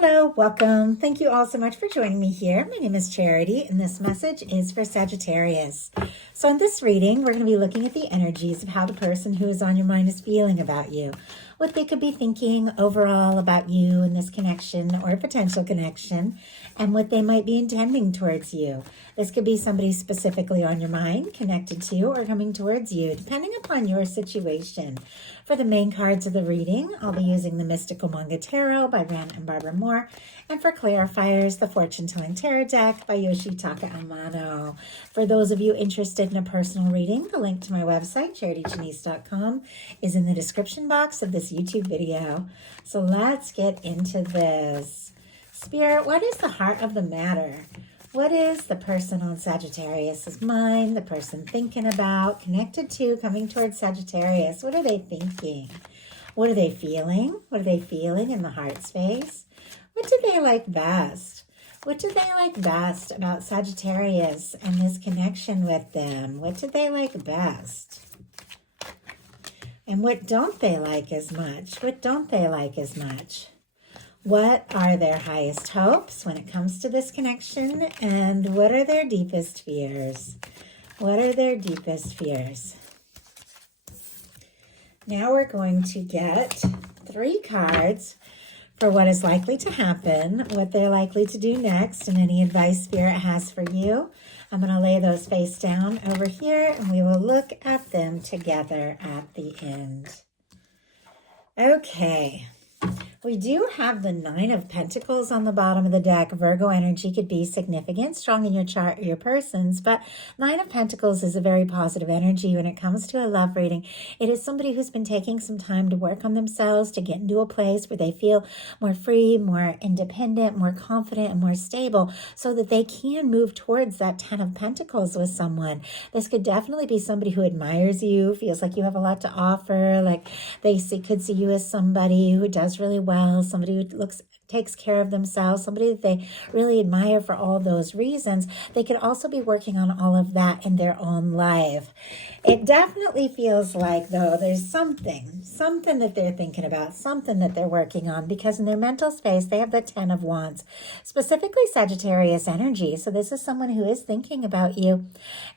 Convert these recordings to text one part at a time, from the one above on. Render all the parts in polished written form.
Hello, welcome. Thank you all so much for joining me here. My name is Charity, and this message is for Sagittarius. So in this reading, we're going to be looking at the energies of how the person who is on your mind is feeling about you, what they could be thinking overall about you and this connection or potential connection, and what they might be intending towards you. This could be somebody specifically on your mind, connected to, or coming towards you, depending upon your situation. For the main cards of the reading, I'll be using the Mystical Manga Tarot by Rann and Barbara Moore, and for clarifiers, the Fortune Telling Tarot deck by Yoshitaka Amano. For those of you interested in a personal reading, the link to my website, charityjanice.com, is in the description box of this YouTube video. So let's get into this. Spirit, what is the heart of the matter? What is the person on Sagittarius's mind, the person thinking about, connected to, coming towards Sagittarius? What are they thinking? What are they feeling? What are they feeling in the heart space? What do they like best? What do they like best about Sagittarius and this connection with them? What do they like best? And what don't they like as much? What don't they like as much? What are their highest hopes when it comes to this connection? And what are their deepest fears? What are their deepest fears? Now we're going to get 3 cards for what is likely to happen, what they're likely to do next, and any advice Spirit has for you. I'm going to lay those face down over here, and we will look at them together at the end. Okay. We do have the 9 of Pentacles on the bottom of the deck. Virgo energy could be significant, strong in your chart or your person's, but 9 of Pentacles is a very positive energy when it comes to a love reading. It is somebody who's been taking some time to work on themselves, to get into a place where they feel more free, more independent, more confident, and more stable so that they can move towards that 10 of Pentacles with someone. This could definitely be somebody who admires you, feels like you have a lot to offer, like they could see you as somebody who does really well, somebody who takes care of themselves, somebody that they really admire for all those reasons. They could also be working on all of that in their own life. It definitely feels like, though, there's something that they're thinking about, something that they're working on, because in their mental space, they have the 10 of Wands, specifically Sagittarius energy. So this is someone who is thinking about you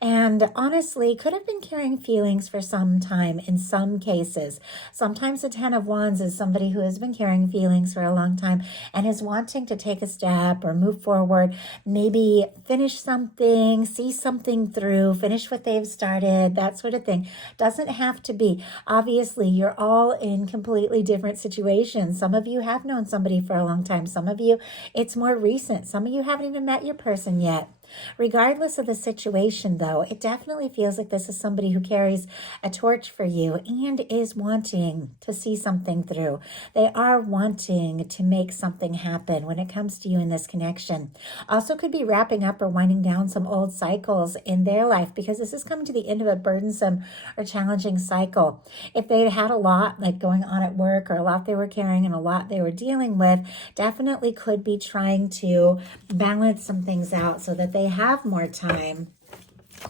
and honestly could have been carrying feelings for some time in some cases. Sometimes the 10 of Wands is somebody who has been carrying feelings for a long time and is wanting to take a step or move forward, maybe finish something, see something through, finish what they've started, that sort of thing. Doesn't have to be. Obviously, you're all in completely different situations. Some of you have known somebody for a long time. Some of you, it's more recent. Some of you haven't even met your person yet. Regardless of the situation, though, it definitely feels like this is somebody who carries a torch for you and is wanting to see something through. They are wanting to make something happen when it comes to you in this connection. Also could be wrapping up or winding down some old cycles in their life, because this is coming to the end of a burdensome or challenging cycle. If they had a lot like going on at work, or a lot they were carrying and a lot they were dealing with, definitely could be trying to balance some things out so that they have more time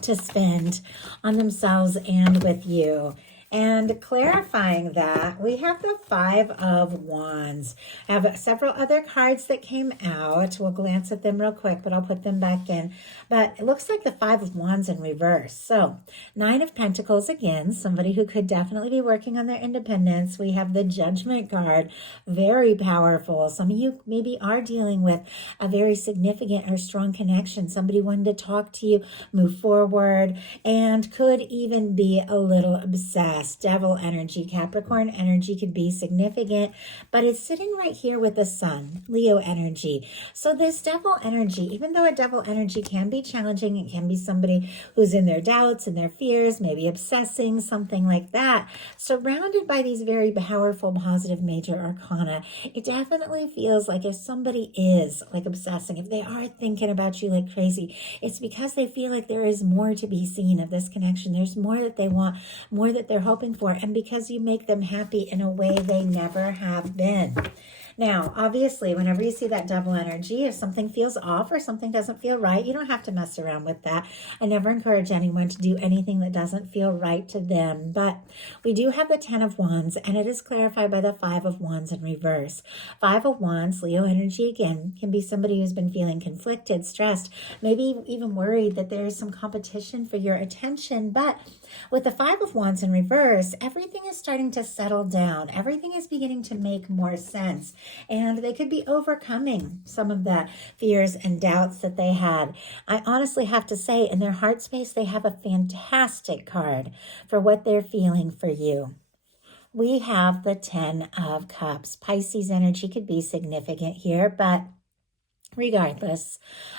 to spend on themselves and with you. And clarifying that, we have the 5 of Wands. I have several other cards that came out. We'll glance at them real quick, but I'll put them back in. But it looks like the 5 of Wands in reverse. So 9 of Pentacles again, somebody who could definitely be working on their independence. We have the Judgment card, very powerful. Some of you maybe are dealing with a very significant or strong connection. Somebody wanted to talk to you, move forward, and could even be a little obsessed. Devil energy, Capricorn energy could be significant, but it's sitting right here with the Sun, Leo energy. So this devil energy, even though a devil energy can be challenging, it can be somebody who's in their doubts and their fears, maybe obsessing, something like that, surrounded by these very powerful, positive major arcana. It definitely feels like if somebody is like obsessing, if they are thinking about you like crazy, it's because they feel like there is more to be seen of this connection. There's more that they want, more that they're hoping for, and because you make them happy in a way they never have been. Now, obviously, whenever you see that double energy, if something feels off or something doesn't feel right, you don't have to mess around with that. I never encourage anyone to do anything that doesn't feel right to them. But we do have the 10 of Wands, and it is clarified by the 5 of Wands in reverse. 5 of Wands, Leo energy again, can be somebody who's been feeling conflicted, stressed, maybe even worried that there is some competition for your attention. But with the 5 of Wands in reverse, everything is starting to settle down. Everything is beginning to make more sense. And they could be overcoming some of the fears and doubts that they had. I honestly have to say, in their heart space, they have a fantastic card for what they're feeling for you. We have the 10 of Cups. Pisces energy could be significant here, but regardless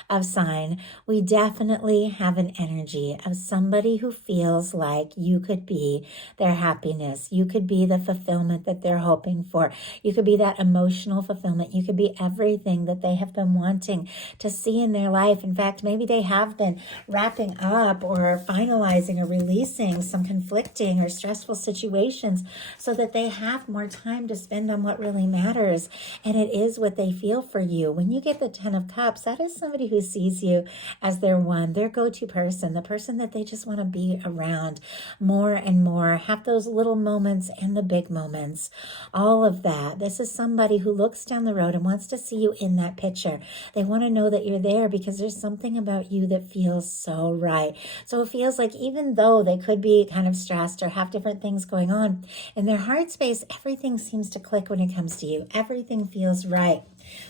of sign, we definitely have an energy of somebody who feels like you could be their happiness. You could be the fulfillment that they're hoping for. You could be that emotional fulfillment. You could be everything that they have been wanting to see in their life. In fact, maybe they have been wrapping up or finalizing or releasing some conflicting or stressful situations so that they have more time to spend on what really matters. And it is what they feel for you. When you get the 10 of Cups, that is somebody who sees you as their one, their go-to person, the person that they just want to be around more and more, have those little moments and the big moments, all of that. This is somebody who looks down the road and wants to see you in that picture. They want to know that you're there because there's something about you that feels so right. So it feels like even though they could be kind of stressed or have different things going on, in their heart space, everything seems to click when it comes to you. Everything feels right.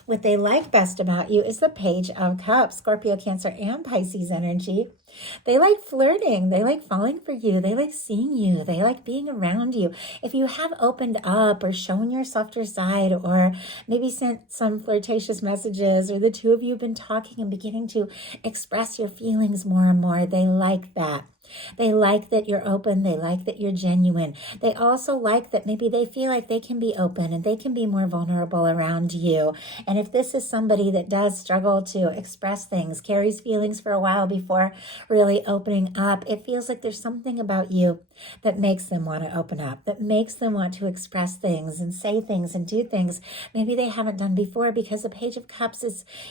What they like best about you is the Page of Cups, Scorpio, Cancer, and Pisces energy. They like flirting. They like falling for you. They like seeing you. They like being around you. If you have opened up or shown your softer side or maybe sent some flirtatious messages, or the two of you have been talking and beginning to express your feelings more and more, they like that. They like that you're open. They like that you're genuine. They also like that maybe they feel like they can be open and they can be more vulnerable around you. And if this is somebody that does struggle to express things, carries feelings for a while before really opening up, it feels like there's something about you that makes them want to open up, that makes them want to express things and say things and do things maybe they haven't done before, because the Page of Cups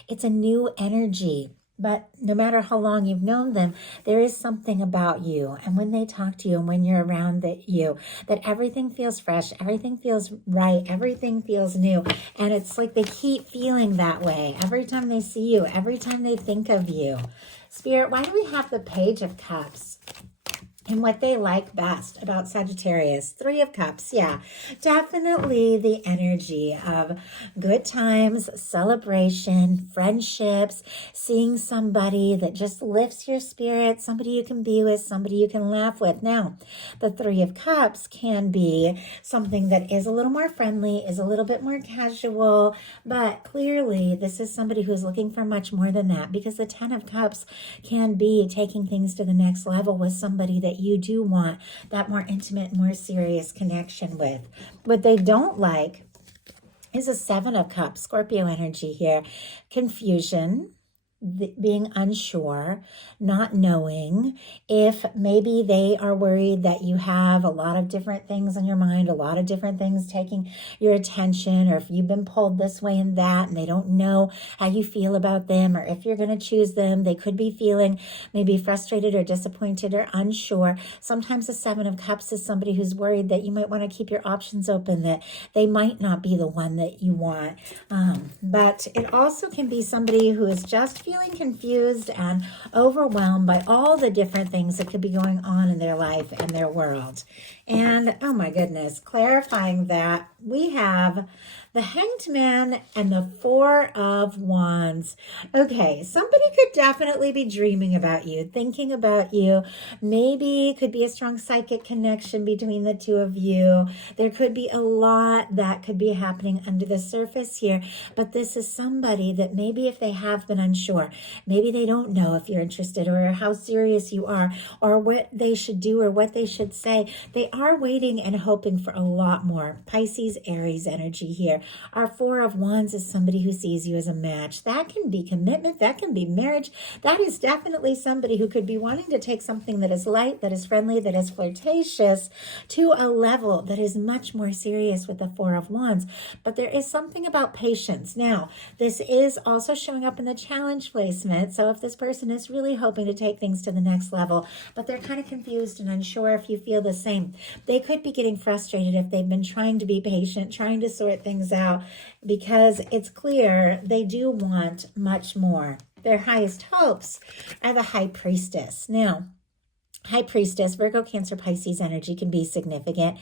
it's a new energy. But no matter how long you've known them, there is something about you. And when they talk to you and when you're around that everything feels fresh, everything feels right, everything feels new. And it's like they keep feeling that way every time they see you, every time they think of you. Spirit, why do we have the Page of Cups? And what they like best about Sagittarius, 3 of Cups, yeah, definitely the energy of good times, celebration, friendships, seeing somebody that just lifts your spirit, somebody you can be with, somebody you can laugh with. Now, the 3 of Cups can be something that is a little more friendly, is a little bit more casual, but clearly this is somebody who's looking for much more than that, because the 10 of Cups can be taking things to the next level with somebody that you do want that more intimate, more serious connection with. What they don't like is a 7 of Cups, Scorpio energy here. Confusion, being unsure, not knowing, if maybe they are worried that you have a lot of different things on your mind, a lot of different things taking your attention, or if you've been pulled this way and that, and they don't know how you feel about them, or if you're going to choose them. They could be feeling maybe frustrated or disappointed or unsure. Sometimes the 7 of Cups is somebody who's worried that you might want to keep your options open, that they might not be the one that you want. But it also can be somebody who is just feeling confused and overwhelmed by all the different things that could be going on in their life and their world. And oh my goodness, clarifying that, we have the Hanged Man and the 4 of Wands. Okay, somebody could definitely be dreaming about you, thinking about you. Maybe could be a strong psychic connection between the two of you. There could be a lot that could be happening under the surface here, but this is somebody that maybe if they have been unsure, maybe they don't know if you're interested or how serious you are or what they should do or what they should say. They are waiting and hoping for a lot more. Pisces, Aries energy here. Our Four of Wands is somebody who sees you as a match. That can be commitment. That can be marriage. That is definitely somebody who could be wanting to take something that is light, that is friendly, that is flirtatious to a level that is much more serious with the Four of Wands. But there is something about patience. Now, this is also showing up in the challenge placement. So if this person is really hoping to take things to the next level, but they're kind of confused and unsure if you feel the same, they could be getting frustrated if they've been trying to be patient, trying to sort things out, because it's clear they do want much more. Their highest hopes are the High Priestess. Now, High Priestess, Virgo, Cancer, Pisces energy can be significant,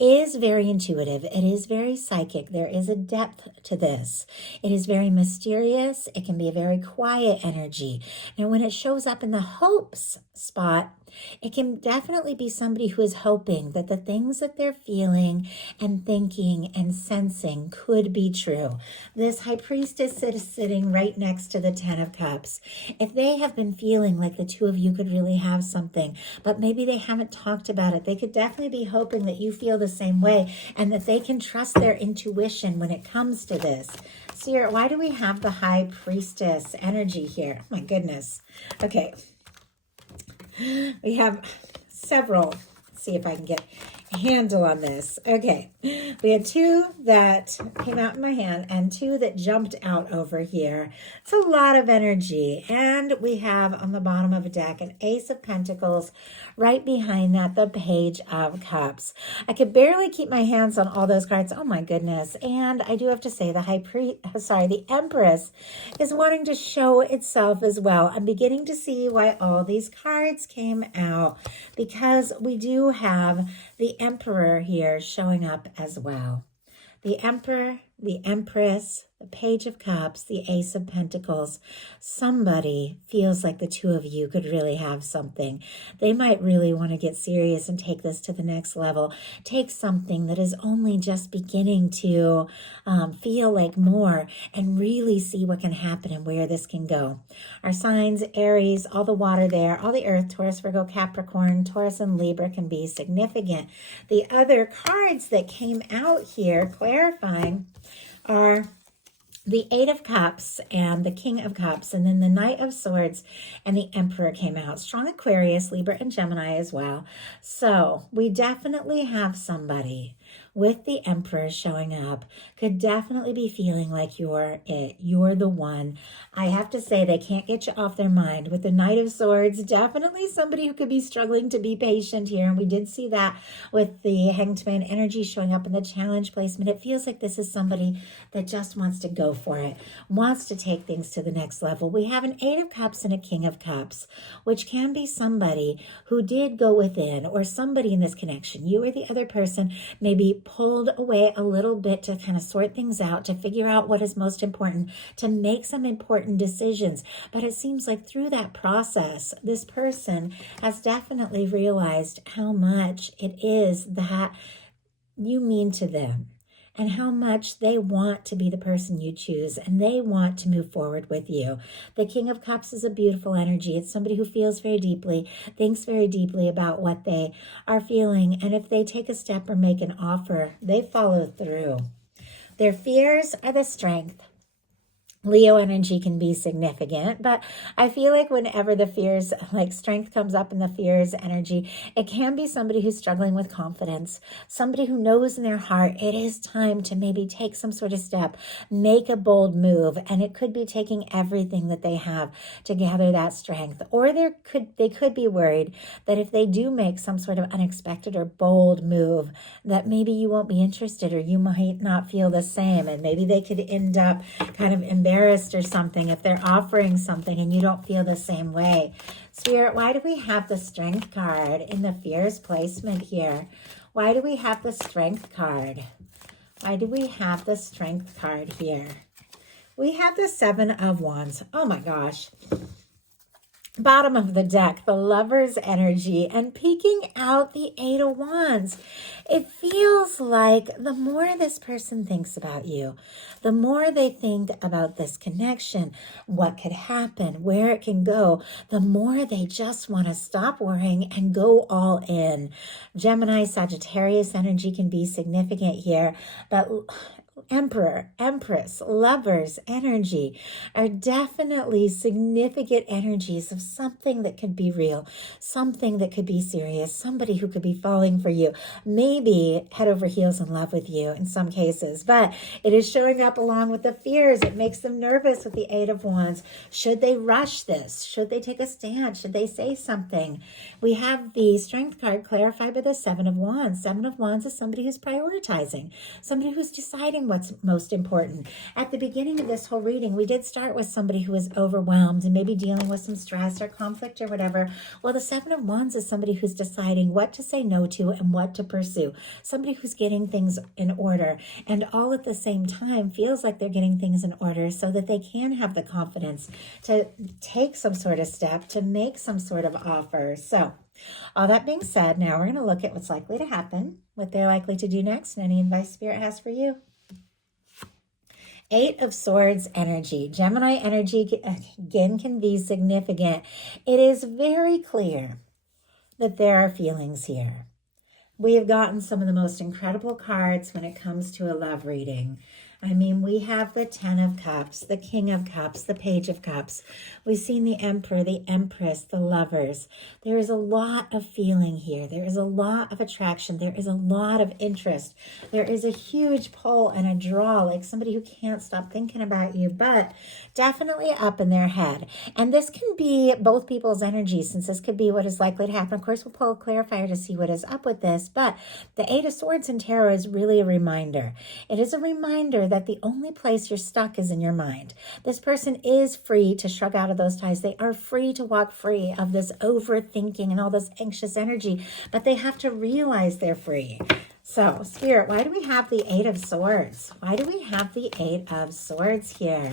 is very intuitive. It is very psychic. There is a depth to this. It is very mysterious. It can be a very quiet energy. Now, when it shows up in the hopes spot, it can definitely be somebody who is hoping that the things that they're feeling and thinking and sensing could be true. This High Priestess is sitting right next to the Ten of Cups. If they have been feeling like the two of you could really have something, but maybe they haven't talked about it, they could definitely be hoping that you feel the same way and that they can trust their intuition when it comes to this. Spirit, why do we have the High Priestess energy here? Oh my goodness. Okay. We have several. Let's see if I can get a handle on this. Okay. We had two that came out in my hand and two that jumped out over here. It's a lot of energy. And we have on the bottom of a deck an Ace of Pentacles. Right behind that, the Page of Cups. I could barely keep my hands on all those cards. Oh my goodness. And I do have to say the Empress is wanting to show itself as well. I'm beginning to see why all these cards came out, because we do have the Emperor here showing up as well. The Emperor, the Empress, the Page of Cups, the Ace of Pentacles. Somebody feels like the two of you could really have something. They might really want to get serious and take this to the next level. Take something that is only just beginning to feel like more and really see what can happen and where this can go. Our signs, Aries, all the water there, all the earth, Taurus, Virgo, Capricorn, Taurus, and Libra can be significant. The other cards that came out here clarifying are the Eight of Cups and the King of Cups, and then the Knight of Swords and the Emperor came out. Strong Aquarius, Libra, and Gemini as well. So we definitely have somebody with the Emperor showing up, could definitely be feeling like you're it. You're the one. I have to say, they can't get you off their mind. With the Knight of Swords, definitely somebody who could be struggling to be patient here. And we did see that with the Hanged Man energy showing up in the challenge placement. It feels like this is somebody that just wants to go for it, wants to take things to the next level. We have an Eight of Cups and a King of Cups, which can be somebody who did go within, or somebody in this connection. You or the other person maybe pulled away a little bit to kind of sort things out, to figure out what is most important, to make some important decisions. But it seems like through that process, this person has definitely realized how much it is that you mean to them, and how much they want to be the person you choose, and they want to move forward with you. The King of Cups is a beautiful energy. It's somebody who feels very deeply, thinks very deeply about what they are feeling, and if they take a step or make an offer, they follow through. Their fears are the strength. Leo energy can be significant, but I feel like whenever the fears, like strength comes up in the fears energy, it can be somebody who's struggling with confidence, somebody who knows in their heart it is time to maybe take some sort of step, make a bold move, and it could be taking everything that they have to gather that strength. Or they could be worried that if they do make some sort of unexpected or bold move, that maybe you won't be interested, or you might not feel the same, and maybe they could end up kind of embarrassed or something if they're offering something and you don't feel the same way. Spirit, why do we have the Strength card in the fears placement here? Why do we have the Strength card? Why do we have the Strength card here? We have the Seven of Wands. Oh my gosh. Bottom of the deck, the Lover's energy, and peeking out the Eight of Wands. It feels like the more this person thinks about you, the more they think about this connection, what could happen, where it can go, the more they just want to stop worrying and go all in. Gemini, Sagittarius energy can be significant here, but Emperor, Empress, Lovers energy are definitely significant energies of something that could be real, something that could be serious, somebody who could be falling for you, maybe head over heels in love with you in some cases, but it is showing up along with the fears. It makes them nervous with the Eight of Wands. Should they rush this? Should they take a stand? Should they say something? We have the Strength card clarified by the Seven of Wands. Seven of Wands is somebody who's prioritizing, somebody who's deciding what's most important. At the beginning of this whole reading, we did start with somebody who was overwhelmed and maybe dealing with some stress or conflict or whatever. Well, the Seven of Wands is somebody who's deciding what to say no to and what to pursue. Somebody who's getting things in order, and all at the same time feels like they're getting things in order so that they can have the confidence to take some sort of step, to make some sort of offer. So all that being said, now we're going to look at what's likely to happen, what they're likely to do next, and any advice Spirit has for you. Eight of Swords energy. Gemini energy, again, can be significant. It is very clear that there are feelings here. We have gotten some of the most incredible cards when it comes to a love reading. I mean, we have the Ten of Cups, the King of Cups, the Page of Cups. We've seen the Emperor, the Empress, the Lovers. There is a lot of feeling here. There is a lot of attraction. There is a lot of interest. There is a huge pull and a draw, like somebody who can't stop thinking about you, but definitely up in their head. And this can be both people's energies, since this could be what is likely to happen. Of course, we'll pull a clarifier to see what is up with this, but the Eight of Swords in tarot is really a reminder. It is a reminder that the only place you're stuck is in your mind. This person is free to shrug out of those ties. They are free to walk free of this overthinking and all this anxious energy, but they have to realize they're free. So, Spirit, why do we have the Eight of Swords? Why do we have the Eight of Swords here?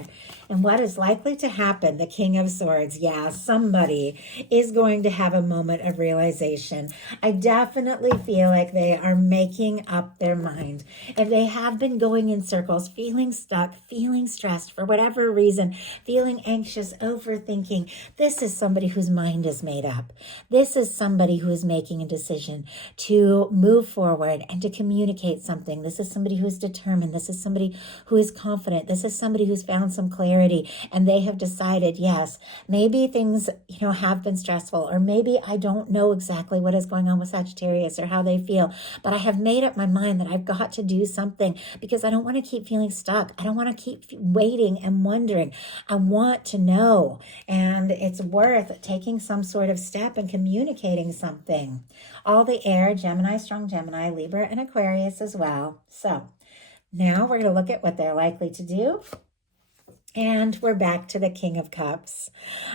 And what is likely to happen? The King of Swords. Yeah, somebody is going to have a moment of realization. I definitely feel like they are making up their mind. If they have been going in circles, feeling stuck, feeling stressed for whatever reason, feeling anxious, overthinking, this is somebody whose mind is made up. This is somebody who is making a decision to move forward and to communicate something. This is somebody who is determined. This is somebody who is confident. This is somebody who's found some clarity, and they have decided, yes, maybe things, have been stressful, or maybe I don't know exactly what is going on with Sagittarius or how they feel, but I have made up my mind that I've got to do something because I don't want to keep feeling stuck. I don't want to keep waiting and wondering. I want to know, and it's worth taking some sort of step and communicating something. All the air, Gemini, strong Gemini, Libra, and Aquarius as well. So now we're going to look at what they're likely to do. And we're back to the King of Cups.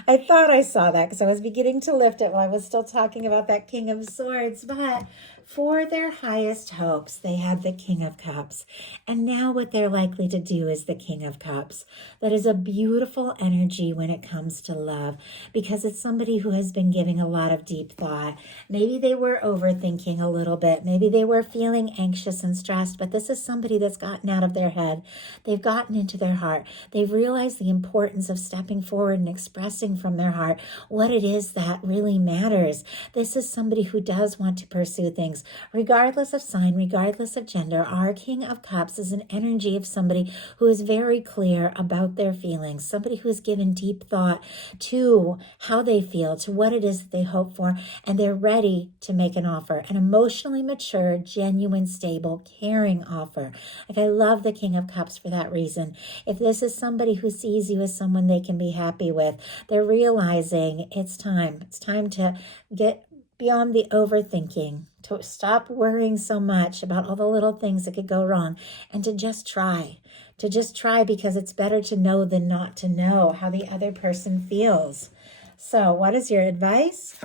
I thought I saw that because I was beginning to lift it while I was still talking about that King of Swords. But for their highest hopes, they had the King of Cups. And now what they're likely to do is the King of Cups. That is a beautiful energy when it comes to love, because it's somebody who has been giving a lot of deep thought. Maybe they were overthinking a little bit. Maybe they were feeling anxious and stressed, but this is somebody that's gotten out of their head. They've gotten into their heart. They've realized the importance of stepping forward and expressing from their heart what it is that really matters. This is somebody who does want to pursue things, regardless of sign, regardless of gender. Our King of Cups is an energy of somebody who is very clear about their feelings, somebody who has given deep thought to how they feel, to what it is that they hope for, and they're ready to make an offer, an emotionally mature, genuine, stable, caring offer. Like, I love the King of Cups for that reason. If this is somebody who sees you as someone they can be happy with, they're realizing it's time. It's time to get beyond the overthinking, to stop worrying so much about all the little things that could go wrong, and to just try. To just try, because it's better to know than not to know how the other person feels. So what is your advice?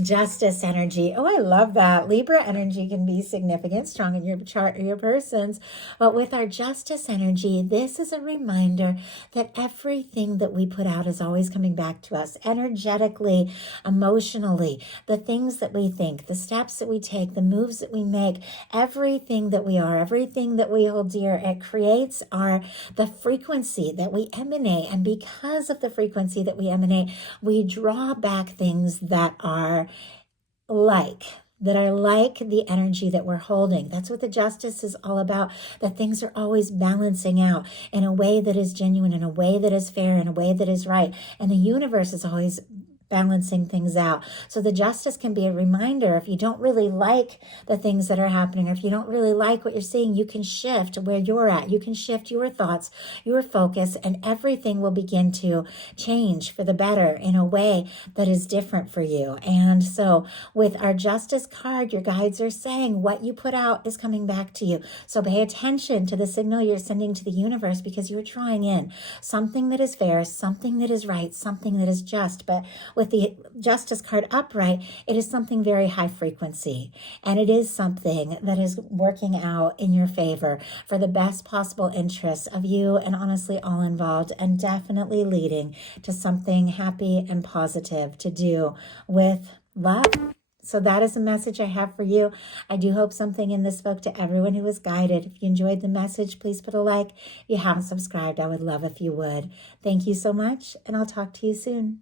Justice energy. Oh, I love that. Libra energy can be significant, strong in your chart or your person's. But with our justice energy, this is a reminder that everything that we put out is always coming back to us energetically, emotionally. The things that we think, the steps that we take, the moves that we make, everything that we are, everything that we hold dear, it creates the frequency that we emanate. And because of the frequency that we emanate, we draw back things that are like that I like the energy that we're holding. That's what the Justice is all about, that things are always balancing out in a way that is genuine, in a way that is fair, in a way that is right. And the universe is always balancing things out. So the Justice can be a reminder, if you don't really like the things that are happening, or if you don't really like what you're seeing, you can shift where you're at. You can shift your thoughts, your focus, and everything will begin to change for the better in a way that is different for you. And so with our Justice card, your guides are saying what you put out is coming back to you. So pay attention to the signal you're sending to the universe, because you're drawing in something that is fair, something that is right, something that is just. But with the Justice card upright, it is something very high frequency, and it is something that is working out in your favor for the best possible interests of you and honestly all involved, and definitely leading to something happy and positive to do with love. So that is a message I have for you. I do hope something in this spoke to everyone who was guided. If you enjoyed the message, please put a like. If you haven't subscribed, I would love if you would. Thank you so much, and I'll talk to you soon.